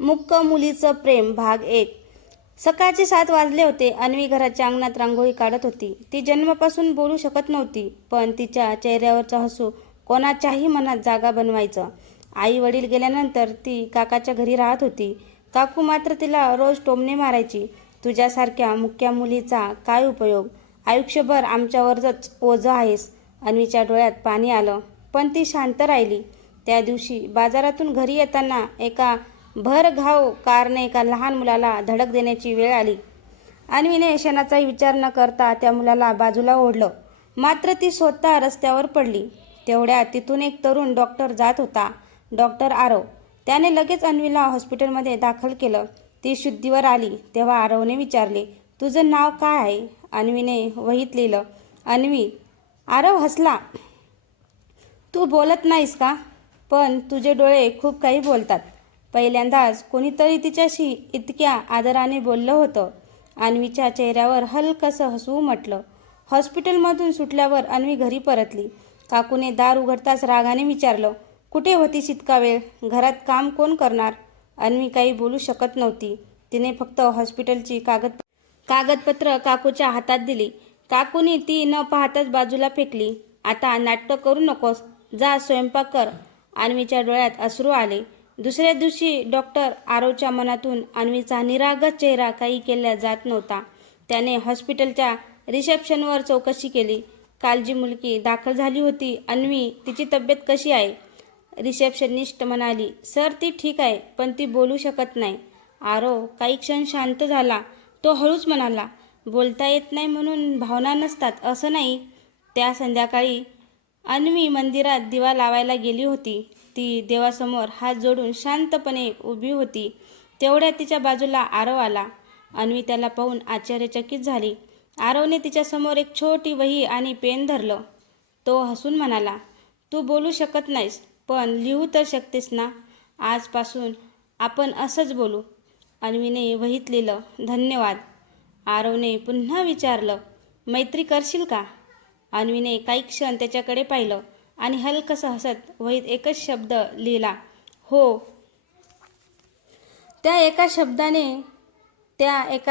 मुक्क मुलीचं प्रेम भाग 1. सकाळचे 7 वाजले होते. अन्वी घराच्या अंगणात रांगोळी काढत होती. ती जन्मापासून बोलू शकत नव्हती, पण तिच्या चेहऱ्यावरचं हसू कोणाच्याही मनात जागा बनवायचं. आई वडील गेल्यानंतर ती काकाच्या घरी राहत होती. काकू मात्र तिला रोज टोमणे मारायची. तुझ्यासारख्या मुक्या मुलीचा काय उपयोग? आयुष्यभर आमच्यावरच ओझं आहेस. अन्वीच्या डोळ्यात पाणी आलं, पण ती शांत राहिली. त्या दिवशी बाजारातून घरी येताना एका भरधाव कारने एका लहान मुलाला धडक देण्याची वेळ आली. अन्वीने क्षणाचाही विचार न करता त्या मुलाला बाजूला ओढलं, मात्र ती स्वतः रस्त्यावर पडली. तेवढ्यात तिथून एक तरुण डॉक्टर जात होता, डॉक्टर आरव. त्याने लगेच अन्वीला हॉस्पिटलमध्ये दाखल केलं. ती शुद्धीवर आली तेव्हा आरवने विचारले, तुझं नाव काय आहे? अन्वीने वहीत लिहिलं, अन्वी. आरव हसला, तू बोलत नाहीस का? पण तुझे डोळे खूप काही बोलतात. पहिल्यांदाच कोणीतरी तिच्याशी इतक्या आदराने बोललं होतं. अन्वीच्या चेहऱ्यावर हलकसं हसू उमटलं. हॉस्पिटलमधून सुटल्यावर अन्वी घरी परतली. काकूने दार उघडताच रागाने विचारलं, कुठे होतीस इतका वेळ? घरात काम कोण करणार? अन्वी काही बोलू शकत नव्हती. तिने फक्त हॉस्पिटलची कागदपत्र काकूच्या हातात दिली. काकूनी ती न पाहताच बाजूला फेकली. आता नाटकं करू नकोस, जा स्वयंपाक कर. अन्वीच्या डोळ्यात अश्रू आले. दुसऱ्या दिवशी डॉक्टर आरवच्या मनातून अन्वीचा निरागस चेहरा काही केला जात नव्हता. त्याने हॉस्पिटलच्या रिसेप्शनवर चौकशी केली. काल जी मुलगी दाखल झाली होती, अन्वी, तिची तब्येत कशी आहे? रिसेप्शनिस्ट म्हणाली, सर ती ठीक आहे, पण ती बोलू शकत नाही. आरव काही क्षण शांत झाला. तो हळूच म्हणाला, बोलता येत नाही म्हणून भावना नसतात असं नाही. त्या संध्याकाळी अन्वी मंदिरात दिवा लावायला गेली होती. ती देवासमोर हात जोडून शांतपणे उभी होती. तेवढ्यात तिच्या बाजूला आरव आला. अन्वी त्याला पाहून आश्चर्यचकित झाली. आरवने तिच्यासमोर एक छोटी वही आणि पेन धरलं. तो हसून म्हणाला, तू बोलू शकत नाहीस, पण लिहू तर शकतेस ना? आजपासून आपण असंच बोलू. अन्वीने वहीत लिहिलं, धन्यवाद. आरवने पुन्हा विचारलं, मैत्री करशील का? अन्वीने काही क्षण त्याच्याकडे पाहिलं आणि हलकसं हसत वहीत एकच शब्द लिहिला, हो. त्या एका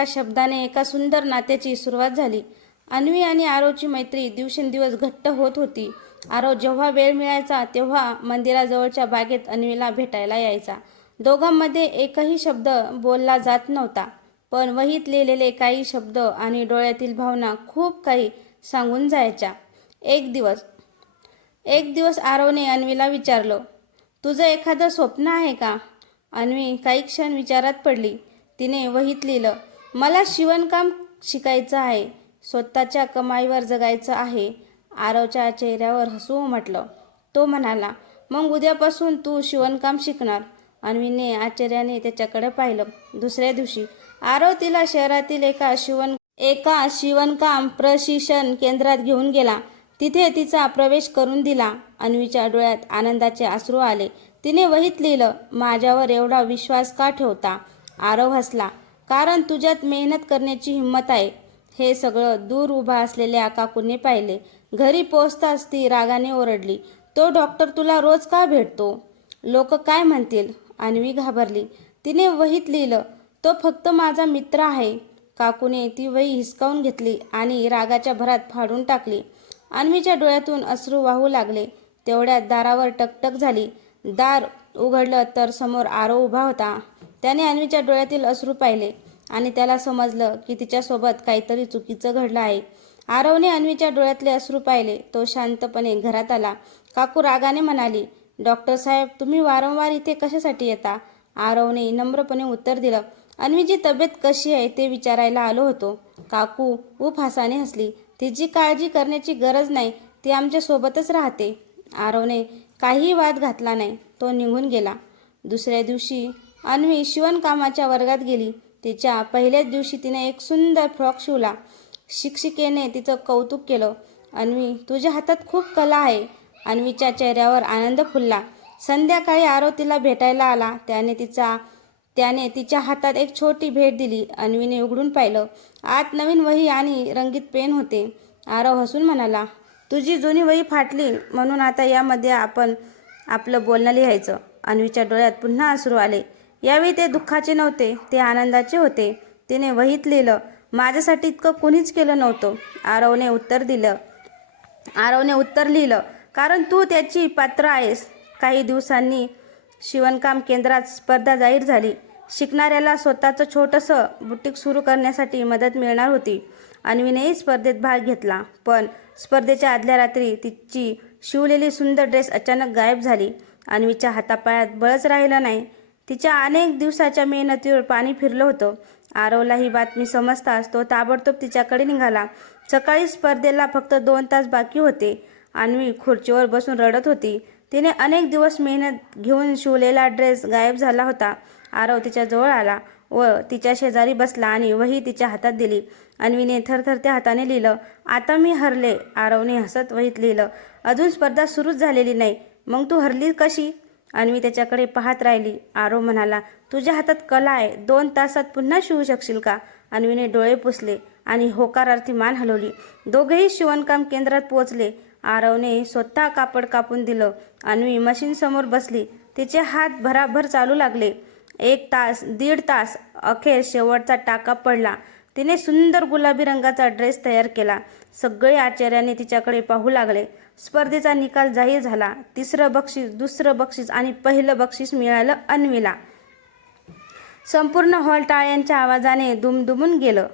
शब्दाने एका सुंदर नात्याची सुरुवात झाली. अन्वी आणि आरवची मैत्री दिवसेंदिवस घट्ट होत होती. आरव जेव्हा वेळ मिळायचा तेव्हा मंदिराजवळच्या बागेत अन्वीला भेटायला यायचा. दोघांमध्ये एकही शब्द बोलला जात नव्हता, पण वहीत लिहिलेले काही शब्द आणि डोळ्यातील भावना खूप काही सांगून जायच्या. एक दिवस आरवने अन्वीला विचारलं, तुझं एखादं स्वप्न आहे का? अन्वी काही क्षण विचारात पडली. तिने वहीत लिहिलं, मला शिवणकाम शिकायचं आहे, स्वतःच्या कमाईवर जगायचं आहे. आरवच्या चेहऱ्यावर हसू उमटलं. तो म्हणाला, मग उद्यापासून तू शिवणकाम शिकणार? अन्वीने आश्चर्याने त्याच्याकडे पाहिलं. दुसऱ्या दिवशी आरव तिला शहरातील एका शिवणकाम प्रशिक्षण केंद्रात घेऊन गेला. तिथे तिचा प्रवेश करून दिला. अन्वीच्या डोळ्यात आनंदाचे अश्रू आले. तिने वहीत लिहिलं, माझ्यावर एवढा विश्वास का ठेवता? आरव हसला, कारण तुझ्यात मेहनत करण्याची हिंमत आहे. हे सगळं दूर उभा असलेल्या काकूने पाहिले. घरी पोहोचताच ती रागाने ओरडली, तो डॉक्टर तुला रोज का भेटतो? लोक काय म्हणतील? अन्वी घाबरली. तिने वहीत लिहिलं, तो फक्त माझा मित्र आहे. काकूने ती वही हिसकावून घेतली आणि रागाच्या भरात फाडून टाकली. अन्वीच्या डोळ्यातून अश्रू वाहू लागले. तेवढ्यात दारावर टकटक झाली. दार उघडलं तर समोर आरव उभा होता. त्याने अन्वीच्या डोळ्यातील अश्रू पाहिले आणि त्याला समजलं की तिच्यासोबत काहीतरी चुकीचं घडलं आहे. आरवने अन्वीच्या डोळ्यातले अश्रू पाहिले. तो शांतपणे घरात आला. काकू रागाने म्हणाली, डॉक्टर साहेब, तुम्ही वारंवार इथे कशासाठी येता? आरवने नम्रपणे उत्तर दिलं, अन्वीची तब्येत कशी आहे ते विचारायला आलो होतो. काकू उपहासाने हसली, तिची काळजी करण्याची गरज नाही, ती आमच्या सोबतच राहते. आरवने काही वाद घातला नाही. तो निघून गेला. दुसऱ्या दिवशी अन्वी शिवणकामाच्या वर्गात गेली. तिच्या पहिल्याच दिवशी तिने एक सुंदर फ्रॉक शिवला. शिक्षिकेने तिचं कौतुक केलं. अन्वी, तुझ्या हातात खूप कला आहे. अन्वीच्या चेहऱ्यावर आनंद फुलला. संध्याकाळी आरव तिला भेटायला आला. त्याने तिच्या हातात एक छोटी भेट दिली. अन्वीने उघडून पाहिलं. आत नवीन वही आणि रंगीत पेन होते. आरव हसून म्हणाला, तुझी जुनी वही फाटली म्हणून आता यामध्ये आपण आपलं बोलणं लिहायचं. अन्वीच्या डोळ्यात पुन्हा अश्रू आले. यावेळी ते दुःखाचे नव्हते, ते आनंदाचे होते. तिने वहीत लिहिलं, माझ्यासाठी इतकं कुणीच केलं नव्हतं. आरवने उत्तर लिहिलं, कारण तू त्याची पात्र आहेस. काही दिवसांनी शिवणकाम केंद्रात स्पर्धा जाहीर झाली. शिकणाऱ्याला स्वतःचं छोटंसं बुटीक सुरू करण्यासाठी मदत मिळणार होती. अन्वीनेही स्पर्धेत भाग घेतला, पण स्पर्धेच्या आदल्या रात्री तिची शिवलेली सुंदर ड्रेस अचानक गायब झाली. अन्वीच्या हातापायात बळच राहिलं नाही. तिच्या अनेक दिवसाच्या मेहनतीवर पाणी फिरलं होतं. आरवला ही बातमी समजताच तो ताबडतोब तिच्याकडे निघाला. सकाळी स्पर्धेला फक्त 2 तास बाकी होते. अन्वी खुर्चीवर बसून रडत होती. तिने अनेक दिवस मेहनत घेऊन शिवलेला ड्रेस गायब झाला होता. आरव तिच्याजवळ आला व तिच्या शेजारी बसला आणि वही तिच्या हातात दिली. अन्वीने थरथरत्या हाताने लिहिलं, आता मी हरले. आरवने हसत वहीत लिहिलं, अजून स्पर्धा सुरूच झालेली नाही, मग तू हरली कशी? अन्वी त्याच्याकडे पाहत राहिली. आरव म्हणाला, तुझ्या हातात कला आहे, 2 तासात पुन्हा शिवू शकशील का? अन्वीने डोळे पुसले आणि होकारार्थी मान हलवली. दोघेही शिवणकाम केंद्रात पोहोचले. आरवने स्वतः कापड कापून दिलं. अन्वी मशीनसमोर बसली. तिचे हात भराभर चालू लागले. 1 तास, 1.5 तास, अखेर शेवटचा टाका पडला. तिने सुंदर गुलाबी रंगाचा ड्रेस तयार केला. सगळे आश्चर्याने तिच्याकडे पाहू लागले. स्पर्धेचा निकाल जाहीर झाला. 3रं बक्षीस, 2रं बक्षीस आणि 1लं बक्षीस मिळालं अन्वीला. संपूर्ण हॉल टाळ्यांच्या आवाजाने दुमदुमून गेलं.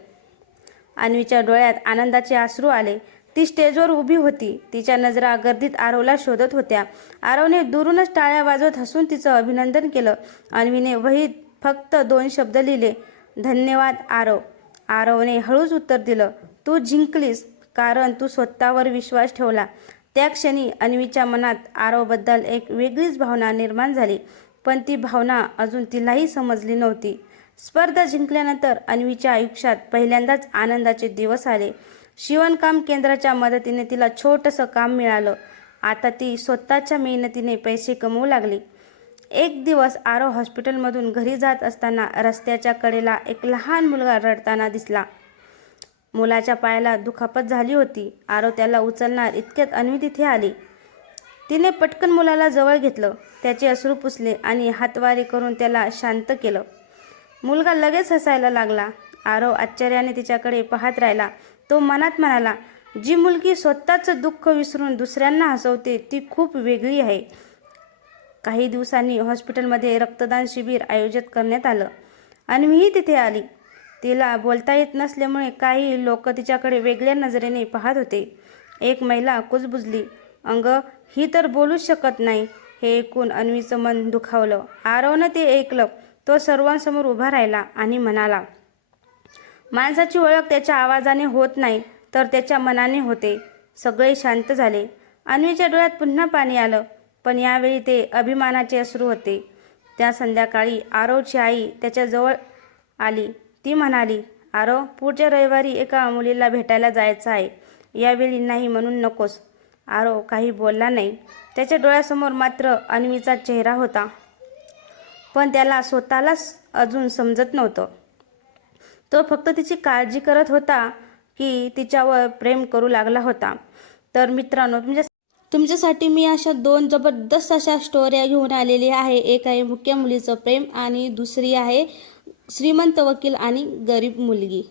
अन्वीच्या डोळ्यात आनंदाचे अश्रू आले. ती स्टेजवर उभी होती. तिच्या नजरा गर्दीत आरवला शोधत होत्या. आरवने दुरूनच टाळ्या वाजवत हसून तिचं अभिनंदन केलं. अन्वीने वहीत फक्त 2 शब्द लिहिले, धन्यवाद आरव. आरवने हळूच उत्तर दिलं, तू जिंकलीस, कारण तू स्वतःवर विश्वास ठेवला. त्या क्षणी अन्वीच्या मनात आरवबद्दल एक वेगळीच भावना निर्माण झाली, पण ती भावना अजून तिलाही समजली नव्हती. स्पर्धा जिंकल्यानंतर अन्वीच्या आयुष्यात पहिल्यांदाच आनंदाचे दिवस आले. शिवणकाम केंद्राच्या मदतीने तिला छोटंसं काम मिळालं. आता ती स्वतःच्या मेहनतीने पैसे कमवू लागली. एक दिवस आरव हॉस्पिटलमधून घरी जात असताना रस्त्याच्या कडेला एक लहान मुलगा रडताना दिसला. मुलाच्या पायाला दुखापत झाली होती. आरव त्याला उचलणार इतक्यात अन्वी तिथे आली. तिने पटकन मुलाला जवळ घेतलं, त्याचे अश्रू पुसले आणि हातवारे करून त्याला शांत केलं. मुलगा लगेच हसायला लागला. आरव आश्चर्याने तिच्याकडे पाहत राहिला. तो मनात म्हणाला, जी मुलगी स्वतःचं दुःख विसरून दुसऱ्यांना हसवते ती खूप वेगळी आहे. काही दिवसांनी हॉस्पिटलमध्ये रक्तदान शिबिर आयोजित करण्यात आलं. अन्वीही तिथे आली. तिला बोलता येत नसल्यामुळे काही लोक तिच्याकडे वेगळ्या नजरेने पाहत होते. एक महिला कुजबुजली, ही तर बोलूच शकत नाही. हे ऐकून अन्वीचं मन दुखावलं. आरवनं ते ऐकलं. तो सर्वांसमोर उभा राहिला आणि म्हणाला, माणसाची ओळख त्याच्या आवाजाने होत नाही, तर त्याच्या मनाने होते. सगळे शांत झाले. अन्वीच्या डोळ्यात पुन्हा पाणी आलं, पण यावेळी ते अभिमानाचे अश्रू होते. त्या संध्याकाळी आरवची आई त्याच्याजवळ आली. ती म्हणाली, आरव, पुढच्या रविवारी एका मुलीला भेटायला जायचं आहे. यावेळी नाही म्हणून नकोस. आरव काही बोलला नाही. त्याच्या डोळ्यासमोर मात्र अन्वीचा चेहरा होता, पण त्याला स्वतःलाच अजून समजत नव्हतं. तो फक्त तिची काळजी करत होता की तिच्यावर प्रेम करू लागला होता. तर मित्रांनो, तुमच्यासाठी मी अशा 2 जबरदस्त अशा स्टोऱ्या घेऊन आलेली आहे. एक आहे मुख्य मुलीचं प्रेम आणि दुसरी आहे श्रीमंत वकील आणि गरीब मुलगी.